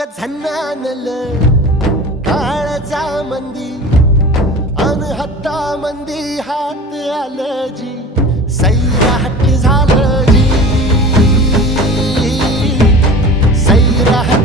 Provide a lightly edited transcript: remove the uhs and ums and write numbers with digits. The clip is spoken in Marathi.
ग झन्नानल काळजा मंदी अन हत्ता मंदी हात आलं जी सैराट झालं जी सैराट